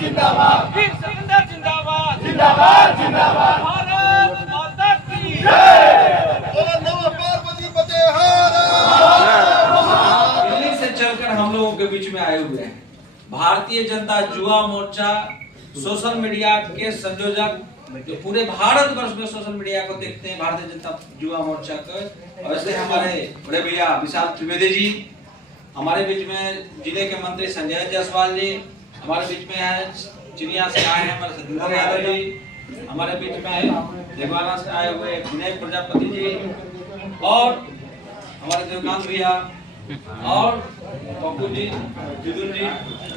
जिंदाबाद, वीर सिकंदर जिंदाबाद, जिंदाबाद, जिंदाबाद। भारत माता की बोलो नमः पार्वती पते हर। दिल्ली से चलकर हम लोगों के बीच में आए हुए हैं। भारतीय जनता युवा मोर्चा सोशल मीडिया के संयोजक जो पूरे भारत वर्ष में सोशल मीडिया को देखते हैं, भारतीय जनता युवा मोर्चा का। और ऐसे हमारे बड़े भैया विशाल त्रिवेदी जी, हमारे बीच में जिले के मंत्री संजय जायसवाल जी, हमारे बीच में है चिड़िया से आए हैं हमारे सत्येंद्र यादव जी, हमारे बीच में है देवाना से आए हुए विनय प्रजापति जी, और हमारे देवकांत भैया, और पप्पू जी, जिदुल जी,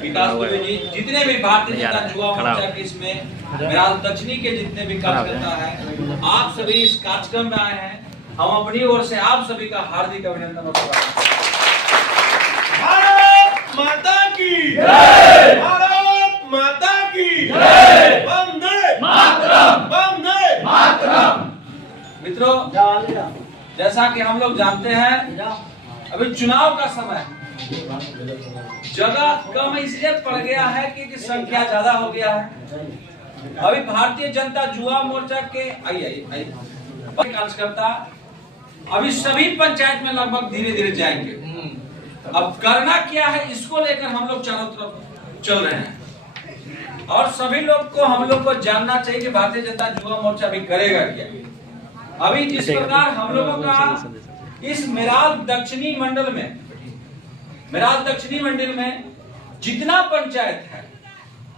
विकास दुबे जी, जितने भी भारतीय जनता युवा मोर्चा के इसमें मेरा दक्षिणी के जितने भी कार्यकर्ता हैं, आप सभी इस कार्यक्रम में आए हैं। हम अपनी ओर से आप सभी का हार्दिक अभिनंदन और स्वागत करते हैं। भारत माता की जय, भारत माता की जय, वंदे मातरम, वंदे मातरम। मित्रों, जैसा कि हम लोग जानते हैं, अभी चुनाव का समय है, जगह कम इसलिए पड़ गया है कि संख्या ज्यादा हो गया है। अभी भारतीय जनता युवा मोर्चा के आइए कार्यकर्ता अभी सभी पंचायत में लगभग धीरे धीरे जाएंगे। अब करना क्या है, इसको लेकर हम लोग चारों तरफ चल रहे हैं, और सभी लोग को हम लोग को जानना चाहिए कि भारतीय जनता युवा मोर्चा अभी करेगा क्या। अभी जिस प्रकार हम लोगों का इस मेराल दक्षिणी मंडल में जितना पंचायत है,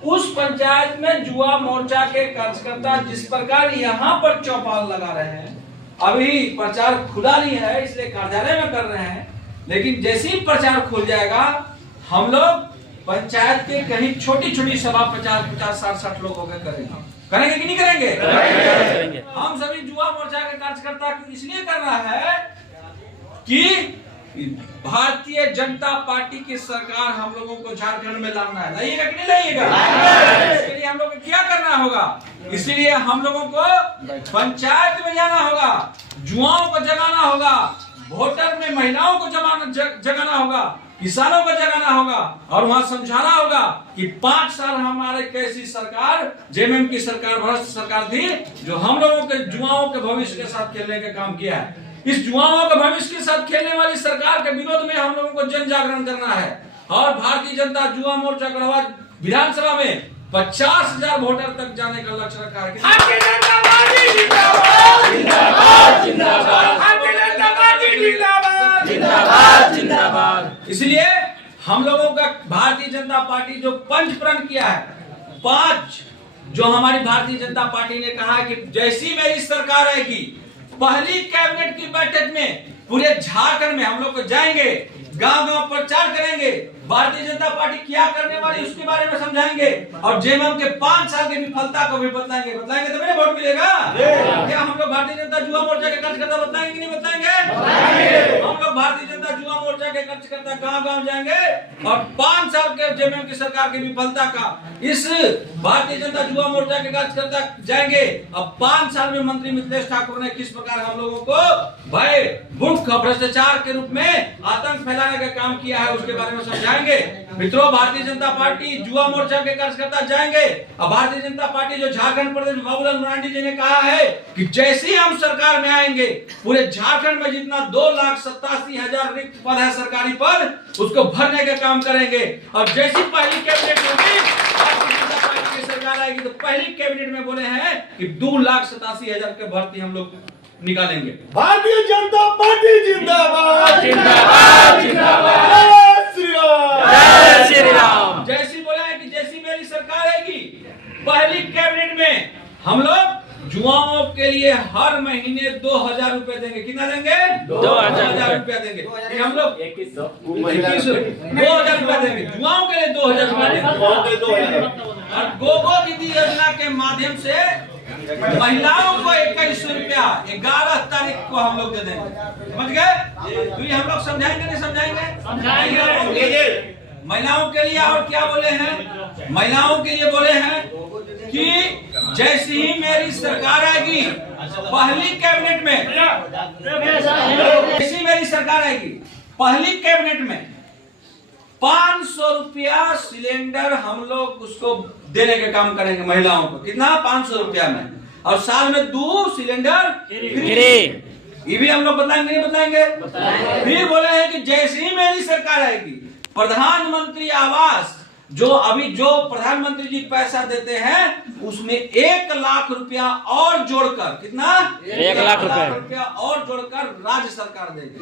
उस पंचायत में युवा मोर्चा के कार्यकर्ता जिस प्रकार यहाँ पर चौपाल लगा रहे हैं, अभी प्रचार खुला नहीं है इसलिए कार्यालय में कर रहे हैं, लेकिन जैसे ही प्रचार खुल जाएगा हम लोग पंचायत के कहीं छोटी छोटी सभा 50-60 लोग होकर करेंगे कि नहीं करेंगे? हम सभी युवा मोर्चा के कार्यकर्ता को इसलिए करना है कि भारतीय जनता पार्टी की सरकार हम लोगों को झारखंड में लाना है। लाइएगा कि नहीं लाइएगा? इसके लिए हम लोग को क्या करना होगा? इसीलिए हम लोगों को पंचायत में जाना होगा, युवाओं को जगाना होगा, वोटर में महिलाओं को जगाना होगा, किसानों को जगाना होगा, और वहां समझाना होगा कि 5 साल हमारे कैसी सरकार, जेएमएम की सरकार, भ्रष्ट सरकार थी, जो हम लोगों के युवाओं के भविष्य के साथ खेलने का काम किया है। इस युवाओं के भविष्य के साथ खेलने वाली सरकार के विरोध में हम लोगों को जन जागरण करना है, और भारतीय जनता युवा मोर्चा का आवाज विधानसभा में 50,000 वोटर तक जाने का लक्ष्य रखा है। भारतीय जनता पार्टी जिंदाबाद, जिंदाबाद, जिंदाबाद। भारतीय जनता पार्टी जिंदाबाद, जिंदाबाद, जिंदाबाद। इसलिए हम लोगों का भारतीय जनता पार्टी जो पंच प्रण किया है, 5 जो हमारी भारतीय जनता पार्टी ने कहा है कि जैसी मेरी सरकार आएगी, पहली कैबिनेट की बैठक में पूरे झारखंड में हम लोग को जाएंगे, गांव-गांव प्रचार करेंगे, भारतीय जनता पार्टी क्या करने वाली उसके बारे में समझाएंगे, और जेएमएम के 5 साल की विफलता को भी बताएंगे तो मेरे वोट मिलेगा। क्या हम लोग भारतीय जनता युवा मोर्चा के कार्यकर्ता बताएंगे कि नहीं बताएंगे? हम लोग भारतीय जनता युवा मोर्चा के कार्यकर्ता गांव-गांव जाएंगे, और 5 साल के जेएमएम की सरकार की विफलता का इस भारतीय जनता युवा मोर्चा के कार्यकर्ता जाएंगे। अब 5 साल में मंत्री मिथिलेश ठाकुर ने किस प्रकार हम लोगों को भय, भूख, भ्रष्टाचार के रूप में आतंक फैलाने का काम किया है, उसके बारे में समझाएंगे। मित्रों, भारतीय जनता पार्टी युवा मोर्चा के कार्यकर्ता जाएंगे। अब भारतीय जनता पार्टी जो झारखंड प्रदेश बाबूलाल मरांडी जी ने कहा है कि जैसे ही हम सरकार में आएंगे, पूरे झारखंड में जितना 2,87,000 रिक्त पद है सरकारी पद, उसको भरने का काम करेंगे। और जैसी पहली कैबिनेट होगी, भारतीय जनता पार्टी की सरकार आएगी, तो पहली कैबिनेट में बोले हैं कि 2,87,000 के भर्ती हम लोग निकालेंगे। भारतीय जनता पार्टी जिंदाबाद, जिंदाबाद, जिंदाबाद। जय श्री राम। जैसी बोला है कि जैसी मेरी सरकार आएगी, पहली कैबिनेट में हम लोग युवाओं के लिए हर महीने 2,000 रुपए देंगे। कितना देंगे? 2,000 रुपया देंगे। हम लोग 2,000 रुपया देंगे युवाओं के लिए, 2,000 रुपया देंगे। और गोगो दीदी योजना के माध्यम से महिलाओं को 2100 रुपया 11 तारीख को हम लोग दे देंगे। समझ गए? तो ये हम लोग समझाएंगे नहीं समझाएंगे? महिलाओं के लिए और क्या बोले हैं? महिलाओं के लिए बोले हैं कि जैसी ही मेरी सरकार आएगी, पहली कैबिनेट में, जैसी मेरी सरकार आएगी, पहली कैबिनेट में 500 रुपया सिलेंडर हम लोग उसको देने का काम करेंगे महिलाओं को। कितना? 500 रुपया में, और साल में 2 सिलेंडर फ्री। ये भी हम लोग बताएंगे नहीं बताएंगे? फिर बोले हैं कि जैसे ही मेरी सरकार आएगी, प्रधानमंत्री आवास जो प्रधानमंत्री जी पैसा देते हैं उसमें 1 लाख रुपया और जोड़कर, कितना? 1 लाख रुपया और जोड़कर राज्य सरकार देगी।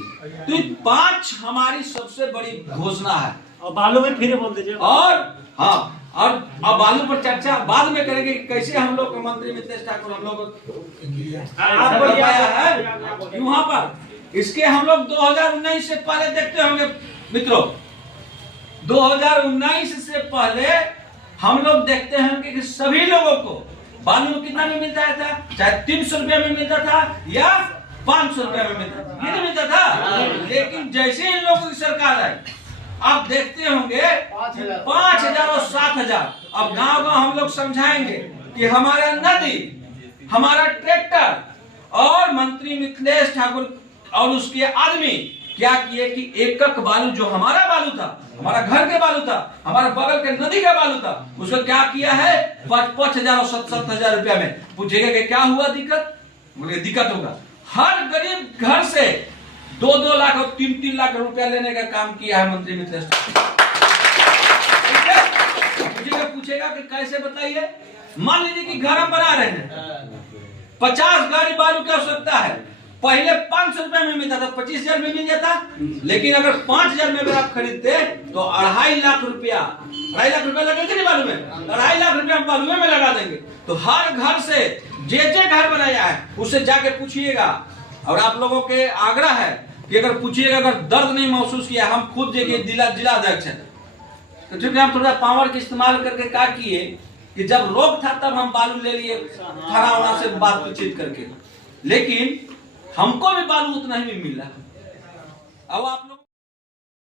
तो 5 हमारी सबसे बड़ी घोषणा है। और बालू में फिर बोल दीजिए। और हाँ, और अब बालू पर चर्चा बाद में करेंगे कि कैसे हम लोग मंत्री मिथिलेश ठाकुर हम लोग बताया है यहाँ पर। इसके हम लोग 2019 से पहले देखते होंगे मित्रों, 2019 से पहले हम लोग देखते हैं कि सभी लोगों को बालू कितना में मिलता था, चाहे 300 रुपया में मिलता था या 500 रुपया में मिलता था, ये नहीं मिलता था। लेकिन जैसे इन लोगों की सरकार आई, आप देखते होंगे 5,000 और 7,000। अब गांव हम लोग समझाएंगे कि हमारा नदी, हमारा ट्रैक्टर और मंत्री मिथिलेश ठाकुर और उसके आदमी क्या किए कि एक बालू जो हमारा बालू था, हमारा घर के बालू था, हमारे बगल के नदी का बालू था, उसको क्या किया है 5,000 और 7,000 रुपया में। पूछेगा कि क्या हुआ दिक्कत? बोले दिक्कत होगा। हर गरीब घर से 2-2 लाख और 3-3 लाख रुपया लेने का काम किया है मंत्री मिथिलेश ठाकुर। पूछेगा कि कैसे? बताइए। मान लीजिए कि घर हम बना रहे हैं, 50 गाड़ी बालू की आवश्यकता है। पहले 500 रुपए में मिलता था, 25,000 में मिल जाता। लेकिन अगर 5,000 में अगर आप खरीदते तो 2.5 लाख रुपया, 2.5 लाख रुपया लगेगा नहीं बालू में, 2.5 लाख रुपया हम बालू में लगा देंगे। तो हर घर से जे घर बनाया है उससे जाके पूछिएगा। और आप लोगों के आग्रह है कि अगर पूछिएगा, अगर दर्द नहीं महसूस किया, हम खुद देखिए जिला अध्यक्ष है, तो ठीक है, हम थोड़ा पावर का इस्तेमाल करके क्या किए कि जब रोग था तब हम बालू ले लिए थाना से बातचीत करके। लेकिन हमको भी बालू उतना ही मिला। अब आप लोग